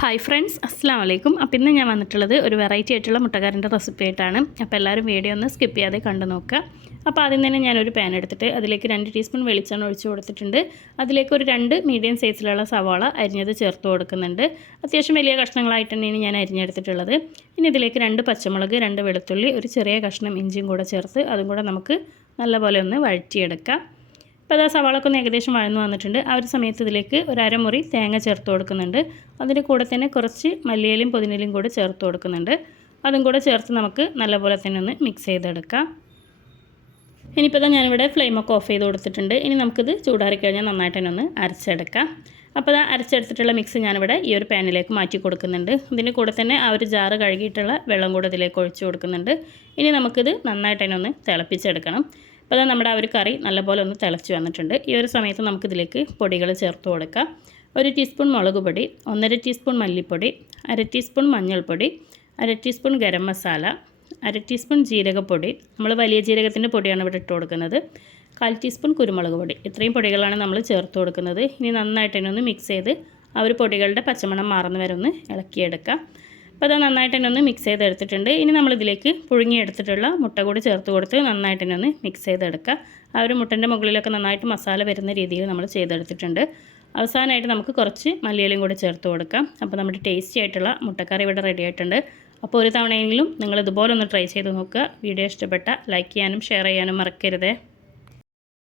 Hi friends, അസ്സാം വലൈക്കും. അപ്പോൾ ഇന്ന് ഞാൻ വന്നിട്ടുള്ളത് ഒരു വെറൈറ്റി ആയിട്ടുള്ള മുട്ടക്കറിൻ്റെ റെസിപ്പി ആയിട്ടാണ്. അപ്പോൾ എല്ലാവരും വീഡിയോ ഒന്ന് സ്കിപ്പ് ചെയ്യാതെ കണ്ടു നോക്കുക. അപ്പോൾ ആദ്യം തന്നെ ഞാനൊരു പാൻ എടുത്തിട്ട് അതിലേക്ക് 2 ടീസ്പൂൺ വെളിച്ചെണ്ണ ഒഴിച്ച് കൊടുത്തിട്ടുണ്ട്. അതിലേക്ക് ഒരു 2 മീഡിയം സൈസിലുള്ള സവാള അരിഞ്ഞത് ചേർത്ത് കൊടുക്കുന്നുണ്ട്. അത്യാവശ്യം വലിയ കഷ്ണങ്ങളായിട്ട് തന്നെയാണ് ഞാൻ അരിഞ്ഞെടുത്തിട്ടുള്ളത്. ഇനി ഇതിലേക്ക് 2 പച്ചമുളക്, 2 വെളുത്തുള്ളി, ഒരു ചെറിയ കഷ്ണം ഇഞ്ചിയും കൂടെ ചേർത്ത് അതും കൂടെ നമുക്ക് നല്ലപോലെ ഒന്ന് വഴറ്റിയെടുക്കാം. അപ്പോൾ അത് സവാളൊക്കെ ഒന്ന് ഏകദേശം വഴന്നു വന്നിട്ടുണ്ട്. ആ ഒരു സമയത്ത് ഇതിലേക്ക് ഒരു അരമുറി തേങ്ങ ചേർത്ത് കൊടുക്കുന്നുണ്ട്. അതിൻ്റെ കൂടെ തന്നെ കുറച്ച് മല്ലിയിലയും പുതിനയിലയും കൂടെ ചേർത്ത് കൊടുക്കുന്നുണ്ട്. അതും കൂടെ ചേർത്ത് നമുക്ക് നല്ലപോലെ തന്നെ ഒന്ന് മിക്സ് ചെയ്തെടുക്കാം. ഇനിയിപ്പോൾ ഞാനിവിടെ ഫ്ലെയിമൊക്കെ ഓഫ് ചെയ്ത് കൊടുത്തിട്ടുണ്ട്. ഇനി നമുക്കിത് ചൂടാറിക്കഴിഞ്ഞാൽ നന്നായിട്ട് തന്നെ ഒന്ന് അരച്ചെടുക്കാം. അപ്പോൾ അത് അരച്ചെടുത്തിട്ടുള്ള മിക്സ് ഞാനിവിടെ ഈ ഒരു പാനിലേക്ക് മാറ്റി കൊടുക്കുന്നുണ്ട്. ഇതിൻ്റെ കൂടെ തന്നെ ആ ഒരു ജാറ് കഴുകിയിട്ടുള്ള വെള്ളം കൂടെ ഇതിലേക്ക് ഒഴിച്ച് കൊടുക്കുന്നുണ്ട്. ഇനി നമുക്കിത് നന്നായിട്ട് തന്നെ ഒന്ന് തിളപ്പിച്ചെടുക്കണം. അപ്പോൾ നമ്മുടെ ആ ഒരു കറി നല്ലപോലെ ഒന്ന് തിളച്ച് വന്നിട്ടുണ്ട്. ഈ ഒരു സമയത്ത് നമുക്കിതിലേക്ക് പൊടികൾ ചേർത്ത് കൊടുക്കാം. 1 ടീസ്പൂൺ മുളക് പൊടി, 1.5 ടീസ്പൂൺ മല്ലിപ്പൊടി, 1/2 ടീസ്പൂൺ മഞ്ഞൾപ്പൊടി, 1/2 ടീസ്പൂൺ ഗരം മസാല, 1/2 ടീസ്പൂൺ ജീരകപ്പൊടി, നമ്മൾ വലിയ ജീരകത്തിൻ്റെ പൊടിയാണ് ഇവിടെ ഇട്ട് കൊടുക്കുന്നത്, 1/4 ടീസ്പൂൺ കുരുമുളക് പൊടി. ഇത്രയും പൊടികളാണ് നമ്മൾ ചേർത്ത് കൊടുക്കുന്നത്. ഇനി നന്നായിട്ട് തന്നെ ഒന്ന് മിക്സ് ചെയ്ത് ആ ഒരു പൊടികളുടെ പച്ചമണം മാറുന്ന വരെ ഒന്ന് ഇളക്കിയെടുക്കാം. അപ്പോൾ അത് നന്നായിട്ട് തന്നെ ഒന്ന് മിക്സ് ചെയ്തെടുത്തിട്ടുണ്ട്. ഇനി നമ്മളിതിലേക്ക് പുഴുങ്ങിയെടുത്തിട്ടുള്ള മുട്ട കൂടി ചേർത്ത് കൊടുത്ത് നന്നായിട്ട് തന്നെ ഒന്ന് മിക്സ് ചെയ്തെടുക്കുക. ആ ഒരു മുട്ടൻ്റെ മുകളിലൊക്കെ നന്നായിട്ട് മസാല വരുന്ന രീതിയിൽ നമ്മൾ ചെയ്തെടുത്തിട്ടുണ്ട്. അവസാനമായിട്ട് നമുക്ക് കുറച്ച് മല്ലിയിലയും കൂടി ചേർത്ത് കൊടുക്കാം. അപ്പോൾ നമ്മുടെ ടേസ്റ്റി ആയിട്ടുള്ള മുട്ടക്കറി ഇവിടെ റെഡി ആയിട്ടുണ്ട്. അപ്പോൾ ഒരു തവണയെങ്കിലും നിങ്ങൾ ഇതുപോലെ ഒന്ന് ട്രൈ ചെയ്ത് നോക്കുക. വീഡിയോ ഇഷ്ടപ്പെട്ട ലൈക്ക് ചെയ്യാനും ഷെയർ ചെയ്യാനും മറക്കരുതേ.